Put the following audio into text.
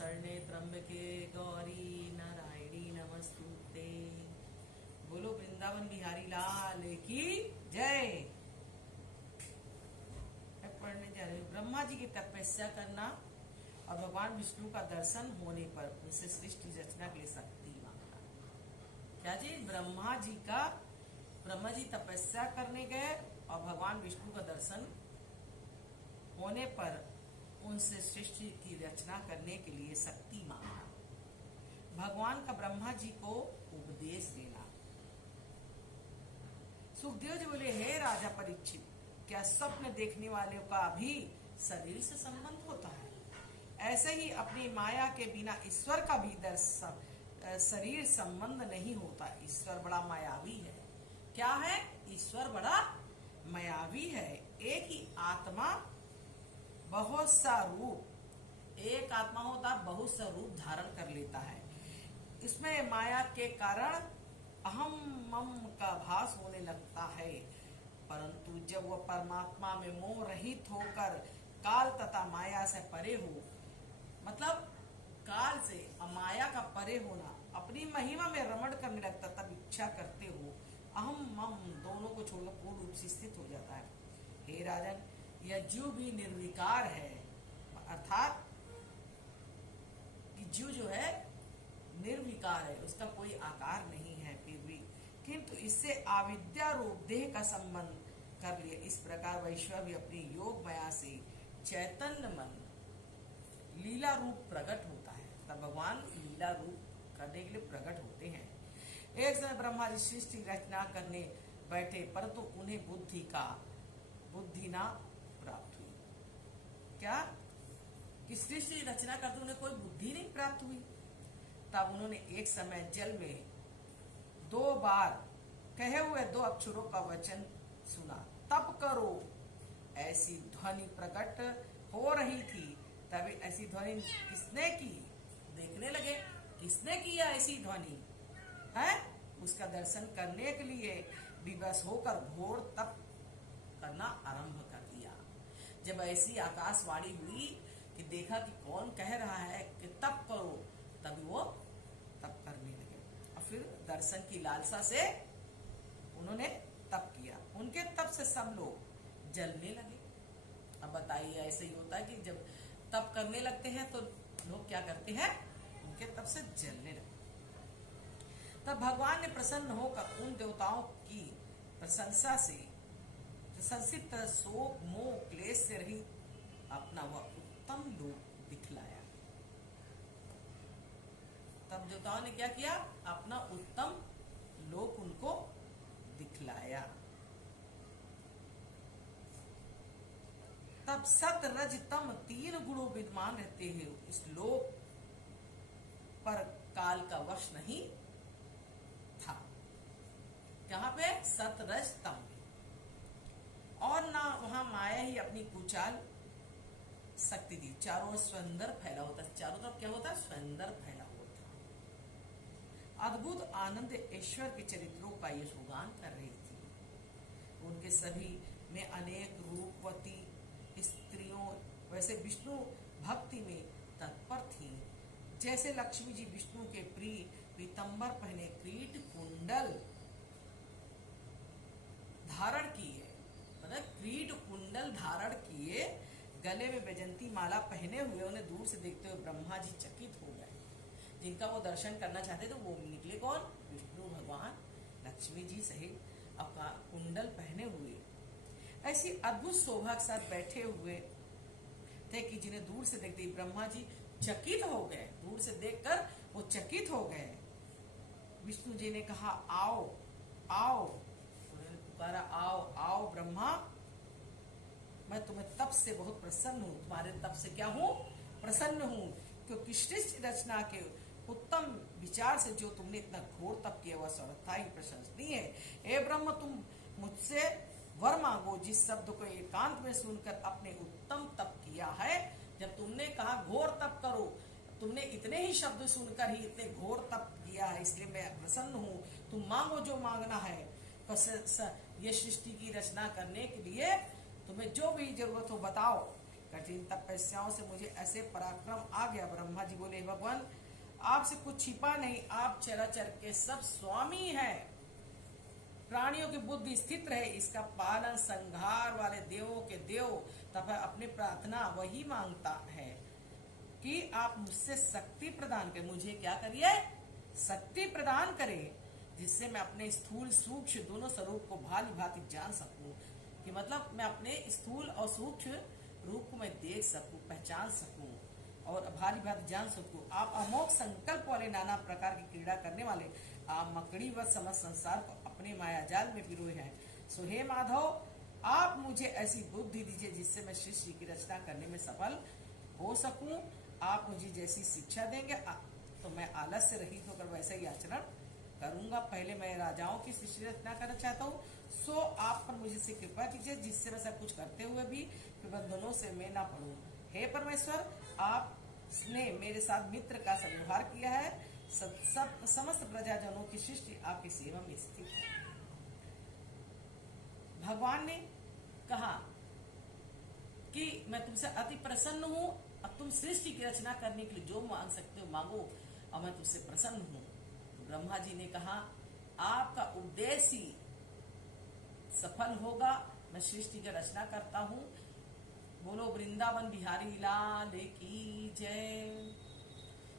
शरणे त्र्यंबके गौरी नारायणी नमस्तुते। बोलो वृंदावन बिहारी लाल की जय। मैं पढ़ने जा रही हूँ। ब्रह्मा जी की तपस्या करना और भगवान विष्णु का दर्शन होने पर उनसे सृष्टि रचना के लिए शक्ति मांगना। क्या जी? ब्रह्मा जी तपस्या करने गए और भगवान विष्णु का दर्शन होने पर उनसे सृष्टि की रचना करने के लिए शक्ति मांगना। भगवान का ब्रह्मा जी को उपदेश देना। सुखदेव जी बोले, हे राजा परीक्षित, क्या स्वप्न देखने वालों का भी शरीर से संबंध होता है? ऐसे ही अपनी माया के बिना ईश्वर का भी शरीर संबंध नहीं होता। ईश्वर बड़ा मायावी है। क्या है? ईश्वर बड़ा मायावी है। एक ही आत्मा बहुत सा रूप, एक आत्मा होता बहुत सा रूप धारण कर लेता है। इसमें माया के कारण अहम मम का भास होने लगता है, परंतु जब वह परमात्मा में मोह रहित होकर काल तथा माया से परे हो, मतलब काल से माया का परे होना, अपनी महिमा में रमण करने लगता, तब इच्छा करते हो अहम मम दोनों को छोड़कर पूर्ण रूप से स्थित हो जाता है। हे राजन, यह जीव भी निर्विकार है, अर्थात कि जीव जो है निर्विकार है, उसका कोई आकार नहीं है फिर भी, किंतु इससे अविद्या रूप देह का संबंध कर लिया। इस प्रकार वैश्वर भी अपनी योग माया से चैतन्य मन लीला रूप प्रकट होता है। तब भगवान लीला रूप करने के लिए प्रकट होते हैं। एक समय ब्रह्मा जी सृष्टि रचना करने बैठे, परंतु उन्हें बुद्धि ना प्राप्त हुई। क्या? कि सृष्टि रचना करते उन्हें कोई बुद्धि नहीं प्राप्त हुई। तब उन्होंने एक समय जल में 2 बार कहे हुए 2 अक्षरों का वचन सुना, तप करो। ऐसी ध्वनि प्रकट हो रही थी। तभी ऐसी ध्वनि किसने की? देखने लगे किसने किया ऐसी ध्वनि है। उसका दर्शन करने के लिए विवश होकर घोर तप करना आरंभ कर दिया। जब ऐसी आकाशवाणी हुई कि देखा कि कौन कह रहा है कि तप करो, तभी वो तप करने लगे और फिर दर्शन की लालसा से उन्होंने तप किया। उनके तप से सब लोग जलने लगे। अब बताइए, ऐसे ही होता है कि जब तप करने लगते हैं तो लोग क्या करते हैं? उनके तप से जलने लगते। तब भगवान ने प्रसन्न होकर उन देवताओं की प्रशंसा से प्रशंसित शोक मोह क्लेश से रहित अपना वह उत्तम लोक दिखलाया। तब देवताओं ने क्या किया? अपना उत्तम लोक उनको दिखलाया। तब सत रज तम 3 गुणों विद्यमान रहते हैं। इस लोक पर काल का वश नहीं था। कहां पे? सत रज तम। और ना वहां माया ही अपनी कुचाल शक्ति दी। चारों ओर स्वंदर फैला होता, चारों तरफ क्या होता? स्वंदर फैला होता। अद्भुत आनंद ईश्वर के चरित्रों का यशोगान कर रही थी। उनके सभी में अनेक रूपवती स्त्रियों वैसे विष्णु भक्ति में तत्पर थी। जैसे लक्ष्मी जी विष्णु के प्रिय पीतंबर पहने क्रीट कुंडल धारण किए, मतलब क्रीट कुंडल धारण किए, गले में वैजंती माला पहने हुए, उन्हें दूर से देखते हुए ब्रह्मा जी चकित हो गए। जिनका वो दर्शन करना चाहते थे वो निकले कौन? विष्णु भगवान लक्ष्मी जी सहित अपना कुंडल पहने हुए ऐसी अद्भुत शोभा के साथ बैठे हुए थे कि जिन्हें दूर से देखते ही ब्रह्मा जी चकित हो गए। दूर से देखकर वो चकित हो गए। विष्णु जी ने कहा, आओ आओ। उन्होंने पुकारा, आओ आओ ब्रह्मा, मैं तुम्हें तप से बहुत प्रसन्न हूँ। तुम्हारे तप से क्या हूँ? प्रसन्न हूँ, क्योंकि सृष्टि रचना के उत्तम विचार से जो तुमने इतना घोर तप किया वह सर्वथा ही प्रशंसनीय है। हे ब्रह्म, तुम मुझसे वर मांगो। जिस शब्द को एकांत में सुनकर अपने उत्तम तप किया है, जब तुमने कहा घोर तप करो, तुमने इतने ही शब्द सुनकर ही इतने घोर तप किया है, इसलिए मैं प्रसन्न हूँ। तुम मांगो जो मांगना है। ये सृष्टि की रचना करने के लिए तुम्हें जो भी जरूरत हो बताओ। कठिन तपस्याओं से मुझे ऐसे पराक्रम आ गया। ब्रह्मा जी बोले, भगवान आपसे कुछ छिपा नहीं, आप चराचर के सब स्वामी हैं। प्राणियों की बुद्धि स्थित रहे, इसका पालन संहार वाले देवों के देव तथा अपनी प्रार्थना वही मांगता है कि आप मुझसे शक्ति प्रदान करें। मुझे क्या करिए? शक्ति प्रदान करें, जिससे मैं अपने स्थूल सूक्ष्म दोनों स्वरूप को भांति भांति जान सकूं। कि मतलब मैं अपने स्थूल और सूक्ष्म रूप को मैं देख सकूं, पहचान सकूं और भांति भांति जान सकूं। आप अमोघ संकल्प वाले, नाना प्रकार की क्रीड़ा करने वाले, आप मकड़ी व समस्त संसार को अपने माया जाल में पिरोए हैं। सो हे माधव, आप मुझे ऐसी बुद्धि दीजिए जिससे मैं सृष्टि की रचना करने में सफल हो सकूं। आप मुझे जैसी शिक्षा देंगे तो मैं आलस्य रहित होकर वैसा ही आचरण करूंगा। पहले मैं राजाओं की सृष्टि रचना करना चाहता हूँ, सो आप पर मुझे से कृपा कीजिए जिससे मैं सब कुछ करते हुए भी बंधनों से मैं ना पड़ूं। हे परमेश्वर, आपने मेरे साथ मित्र का व्यवहार किया है। समस्त प्रजाजनों की सृष्टि आपकी सेवा में स्थित है। भगवान ने कहा कि मैं तुमसे अति प्रसन्न हूँ, अब तुम सृष्टि की रचना करने के लिए जो मांग सकते हो मांगो और मैं तुमसे प्रसन्न हूँ। ब्रह्मा जी ने कहा, आपका उद्देश्य ही सफल होगा, मैं सृष्टि की रचना करता हूँ। बोलो वृंदावन बिहारी लाल की जय।